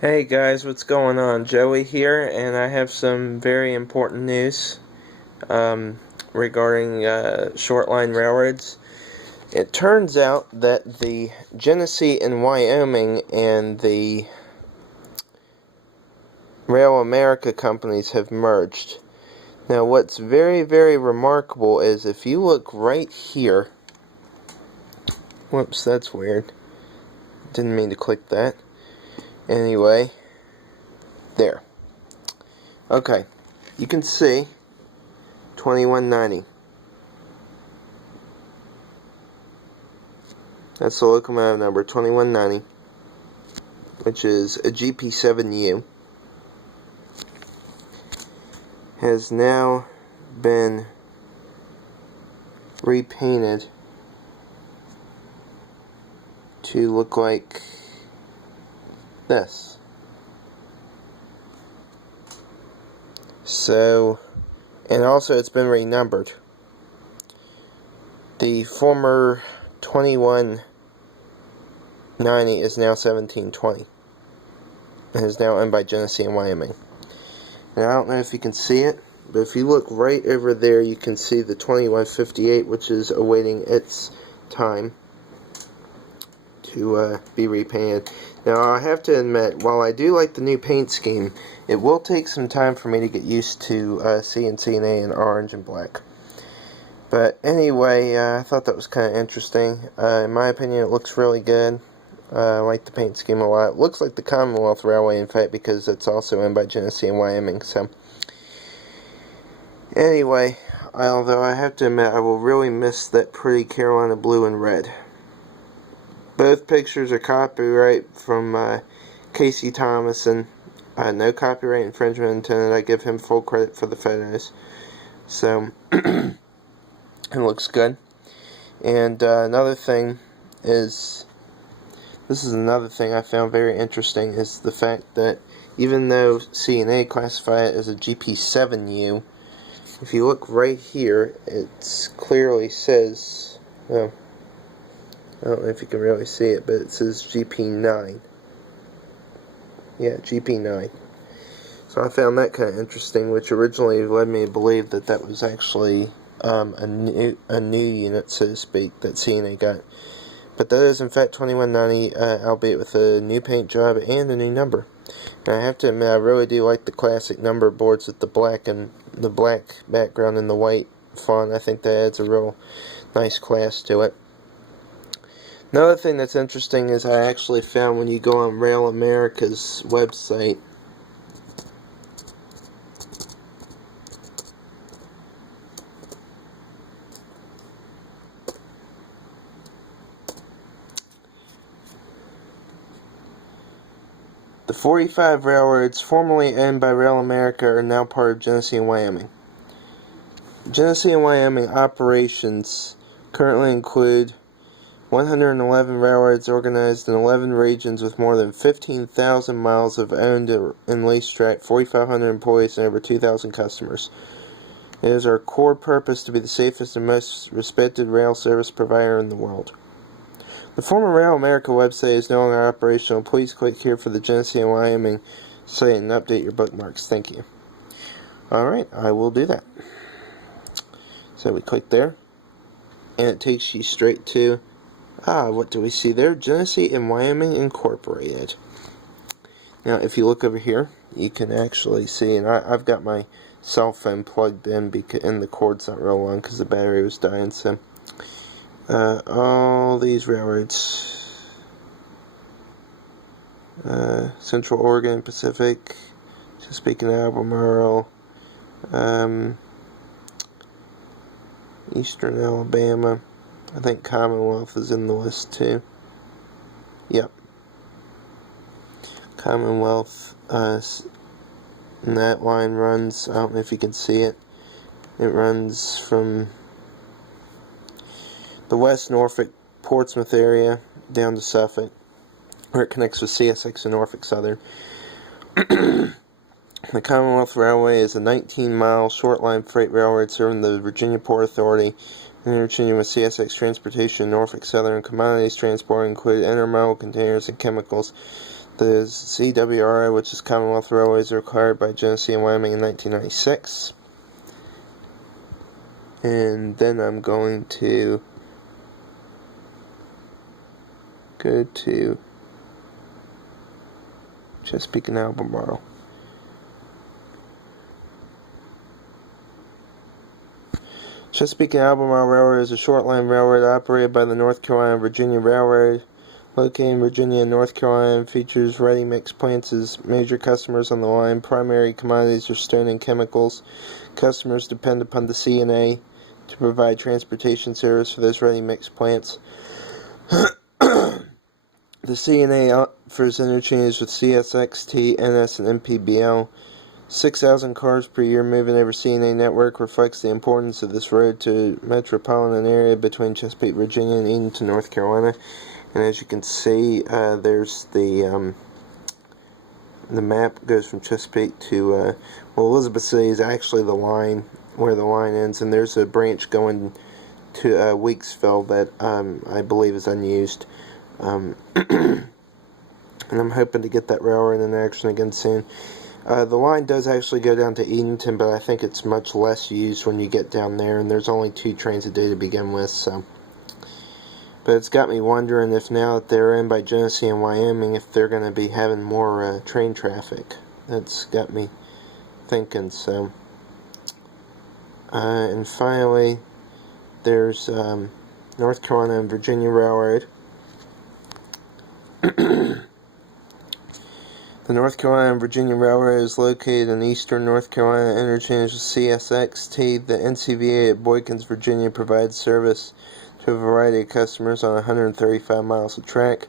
Hey guys, what's going on? Joey here, and I have some very important news regarding short line railroads. It turns out that the Genesee and Wyoming and the RailAmerica companies have merged. Now, what's very, very remarkable is if you look right here. Whoops, that's weird. Didn't mean to click that. Anyway, there. Okay, you can see 2190. That's the locomotive number 2190, which is a GP7U. Has now been repainted to look like this. So, and also it's been renumbered. The former 2190 is now 1720. And is now owned by Genesee and Wyoming. Now, I don't know if you can see it, but if you look right over there, you can see the 2158, which is awaiting its time to be repainted. Now, I have to admit, while I do like the new paint scheme, it will take some time for me to get used to CNA in orange and black. But anyway, I thought that was kind of interesting. In my opinion, it looks really good. I like the paint scheme a lot. It looks like the Commonwealth Railway, in fact, because it's also owned by Genesee and Wyoming. So, anyway, although I have to admit, I will really miss that pretty Carolina blue and red. Both pictures are copyright from Casey Thomason. No copyright infringement intended. I give him full credit for the photos. So, it looks good. And another thing is, this is another thing I found very interesting, is the fact that even though CNA classify it as a GP7U, if you look right here, it clearly says, well, I don't know if you can really see it, but it says GP9. Yeah, GP9. So I found that kind of interesting, which originally led me to believe that that was actually a new unit, so to speak, that CNA got. But that is in fact 2190, albeit with a new paint job and a new number. And I have to admit, I really do like the classic number boards with the black background and the white font. I think that adds a real nice class to it. Another thing that's interesting is I actually found when you go on RailAmerica's website, the 45 railroads formerly owned by RailAmerica are now part of Genesee and Wyoming. Genesee and Wyoming operations currently include 111 railroads organized in 11 regions with more than 15,000 miles of owned and leased track, 4,500 employees, and over 2,000 customers. It is our core purpose to be the safest and most respected rail service provider in the world. The former RailAmerica website is no longer operational. Please click here for the Genesee and Wyoming site and update your bookmarks. Thank you. Alright, I will do that. So we click there, and it takes you straight to, what do we see there? Genesee and Wyoming Incorporated. Now, if you look over here, you can actually see, and I've got my cell phone plugged in, and the cord's not real long because the battery was dying, so all these railroads, Central Oregon, Pacific, Chesapeake and Albemarle, Eastern Alabama. I think Commonwealth is in the list too. Yep. Commonwealth, and that line runs, I don't know if you can see it, it runs from the West Norfolk, Portsmouth area down to Suffolk, where it connects with CSX and Norfolk Southern. The Commonwealth Railway is a 19-mile short-line freight railroad serving the Virginia Port Authority and interchanging with CSX transportation in Norfolk Southern. Commodities transport include intermodal containers and chemicals. The CWRI, which is Commonwealth Railways, required by Genesee and Wyoming in 1996. And then I'm going to go to Chesapeake and Albemarle. Chesapeake and Albemarle Railroad is a short-line railroad operated by the North Carolina and Virginia Railroad, located in Virginia and North Carolina, and features ready-mix plants as major customers on the line. Primary commodities are stone and chemicals. Customers depend upon the CNA to provide transportation service for those ready-mix plants. The CNA offers interchanges with CSXT, NS, and MPBL. 6,000 cars per year moving over CNA network reflects the importance of this road to metropolitan area between Chesapeake, Virginia, and Edenton, North Carolina. And as you can see, there's the map goes from Chesapeake to well, Elizabeth City is actually the line where the line ends, and there's a branch going to Weeksville that I believe is unused. And I'm hoping to get that railroad in action again soon. The line does actually go down to Edenton, but I think it's much less used when you get down there, and there's only 2 trains a day to begin with, so. But it's got me wondering if now that they're in by Genesee and Wyoming, if they're going to be having more train traffic. That's got me thinking, so. And finally, there's North Carolina and Virginia Railroad. The North Carolina and Virginia Railroad is located in eastern North Carolina, interchange with CSXT. The NCVA at Boykins, Virginia provides service to a variety of customers on 135 miles of track.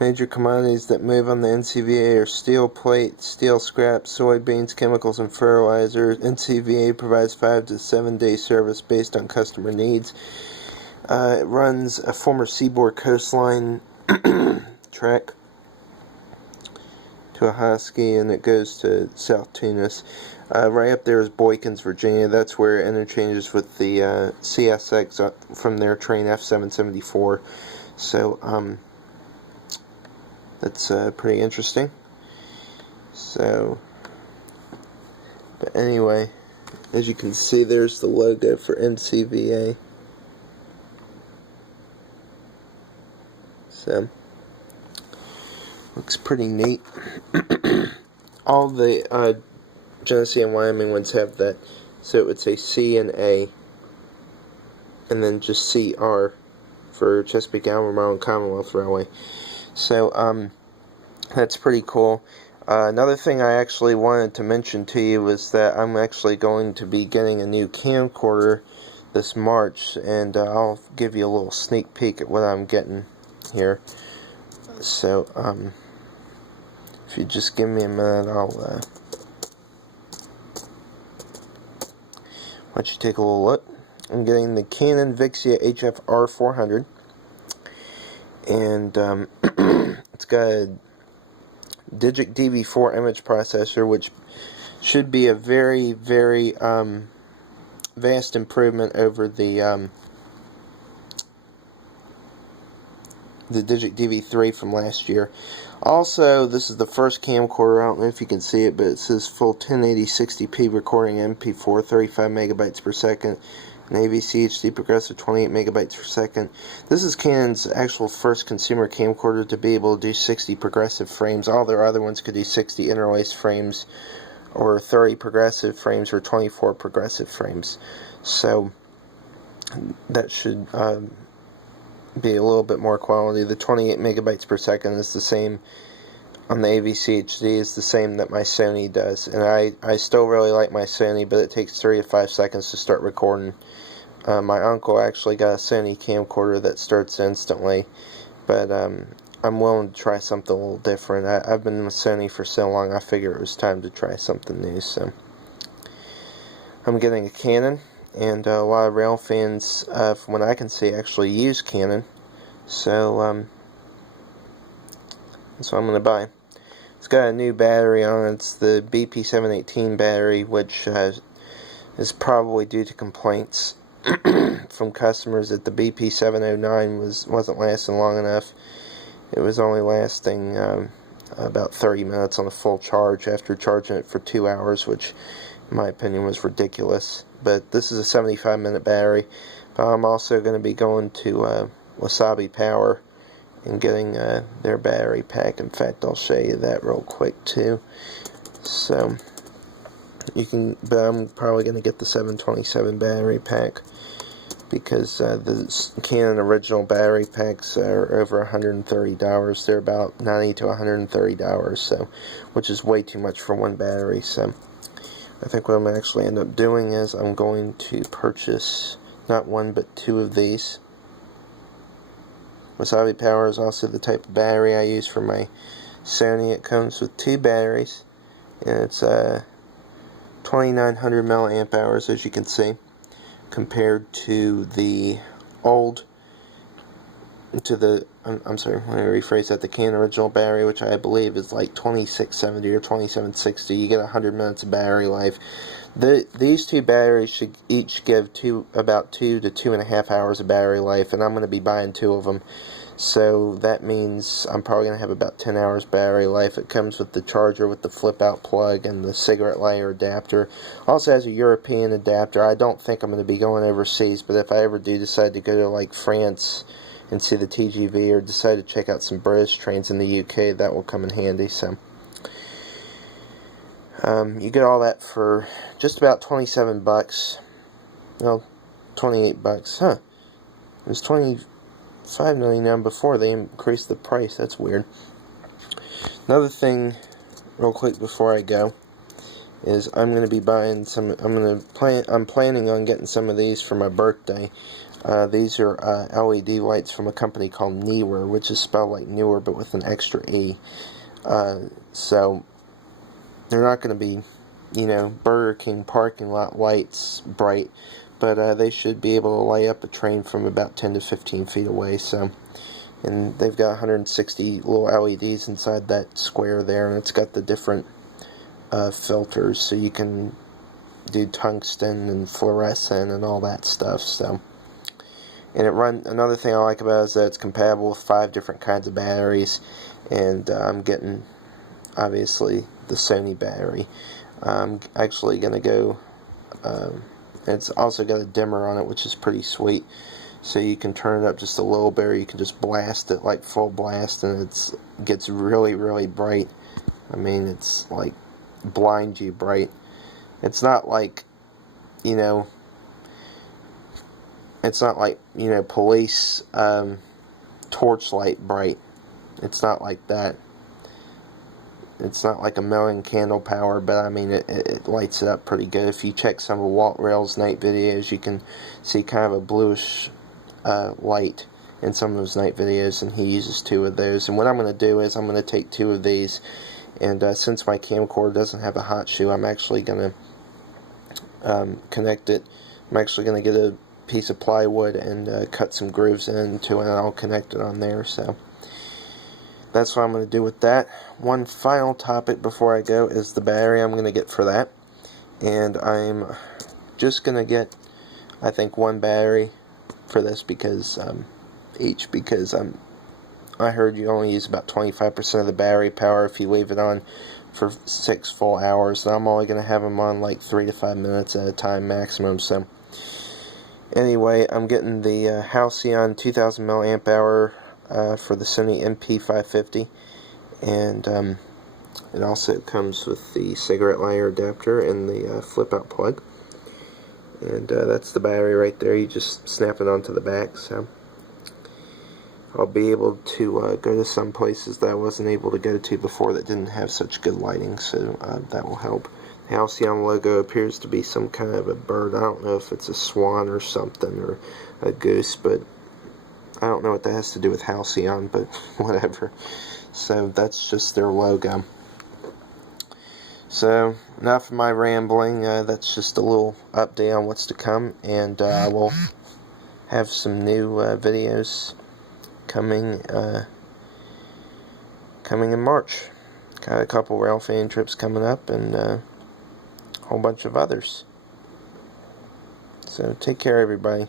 Major commodities that move on the NCVA are steel plate, steel scrap, soybeans, chemicals, and fertilizer. NCVA provides 5 to 7 day service based on customer needs. It runs a former Seaboard coastline track to Ahoskie, and it goes to South Tunis. Right up there is Boykins, Virginia. That's where it interchanges with the CSX from their train F774. So, that's pretty interesting. So, but anyway, as you can see, there's the logo for NCVA. So, looks pretty neat. All the Genesee and Wyoming ones have that. So it would say C and A, and then just CR for Chesapeake, Albemarle, and Commonwealth Railway. So that's pretty cool. Another thing I actually wanted to mention to you was that I'm actually going to be getting a new camcorder this March, and I'll give you a little sneak peek at what I'm getting here. So if you just give me a minute, I'll let you take a little look. I'm getting the Canon Vixia HF-R 400, and it's got a Digic DV4 image processor, which should be a very, very vast improvement over the Digic DV3 from last year. Also, this is the first camcorder, I don't know if you can see it, but it says full 1080 60p recording MP4 35 megabytes per second, and AVC HD progressive 28 megabytes per second. This is Canon's actual first consumer camcorder to be able to do 60 progressive frames. All their other ones could do 60 interlaced frames, or 30 progressive frames, or 24 progressive frames. So that should be a little bit more quality. The 28 megabytes per second is the same on the AVC HD, is the same that my Sony does, and I still really like my Sony, but it takes 3 to 5 seconds to start recording. My uncle actually got a Sony camcorder that starts instantly, but I'm willing to try something a little different. I've been with Sony for so long, I figured it was time to try something new. So I'm getting a Canon, and a lot of rail fans, from what I can see, actually use Canon. So that's what I'm going to buy. It's got a new battery on it. It's the BP718 battery, which is probably due to complaints from customers that the BP709 wasn't lasting long enough. It was only lasting about 30 minutes on a full charge after charging it for 2 hours, which in my opinion was ridiculous. But this is a 75-minute battery. But I'm also going to be going to Wasabi Power and getting their battery pack. In fact, I'll show you that real quick too. So but I'm probably going to get the 727 battery pack, because the Canon original battery packs are over $130. They're about $90 to $130, so, which is way too much for one battery. So I think what I'm going to actually end up doing is I'm going to purchase not one but 2 of these. Wasabi Power is also the type of battery I use for my Sony. It comes with 2 batteries, and it's 2,900 milliamp hours, as you can see, compared to the I'm sorry, let me rephrase that, the Canon original battery, which I believe is like 2670 or 2760. You get 100 minutes of battery life. These 2 batteries should each give about 2 to 2.5 hours of battery life, and I'm going to be buying 2 of them. So that means I'm probably going to have about 10 hours battery life. It comes with the charger with the flip-out plug and the cigarette lighter adapter. Also has a European adapter. I don't think I'm going to be going overseas, but if I ever do decide to go to like France and see the TGV, or decide to check out some British trains in the UK, that will come in handy. So you get all that for just about 27 bucks. Well, 28 bucks. Huh. It was $25.99 before they increased the price. That's weird. Another thing, real quick before I go, is I'm going to be buying some. I'm planning on getting some of these for my birthday. These are LED lights from a company called Neewer, which is spelled like newer but with an extra E. So they're not going to be, Burger King parking lot lights bright, but they should be able to light up a train from about 10 to 15 feet away. So, and they've got 160 little LEDs inside that square there, and it's got the different filters, so you can do tungsten and fluorescent and all that stuff. So, and another thing I like about it is that it's compatible with 5 different kinds of batteries, and I'm getting, obviously, the Sony battery. I'm actually going to go, it's also got a dimmer on it, which is pretty sweet, so you can turn it up just a little bit, or you can just blast it like full blast, and it gets really, really bright. I mean, it's like blind you bright. It's not like, it's not like, police torchlight bright. It's not like that. It's not like a million candle power, but I mean, it lights it up pretty good. If you check some of Walt Rail's night videos, you can see kind of a bluish light in some of those night videos, and he uses 2 of those. And what I'm going to do is I'm going to take 2 of these, and since my camcorder doesn't have a hot shoe, I'm actually going to connect it. I'm actually going to get a piece of plywood and cut some grooves into it, and I'll connect it on there. So that's what I'm going to do with that. One final topic before I go is the battery I'm going to get for that, and I'm just going to get, I think, 1 battery for this, because I heard you only use about 25% of the battery power if you leave it on for 6 full hours, and I'm only going to have them on like 3 to 5 minutes at a time maximum. So anyway, I'm getting the Halcyon 2000 milliamp hour for the Sony MP550, and it also comes with the cigarette lighter adapter and the flip-out plug, and that's the battery right there. You just snap it onto the back. So I'll be able to go to some places that I wasn't able to go to before that didn't have such good lighting, so that will help. The Halcyon logo appears to be some kind of a bird. I don't know if it's a swan or something, or a goose, but I don't know what that has to do with Halcyon, but whatever. So that's just their logo. So enough of my rambling. That's just a little update on what's to come, and I will have some new videos coming in March. Got a couple rail fan trips coming up, and a whole bunch of others. So take care, everybody.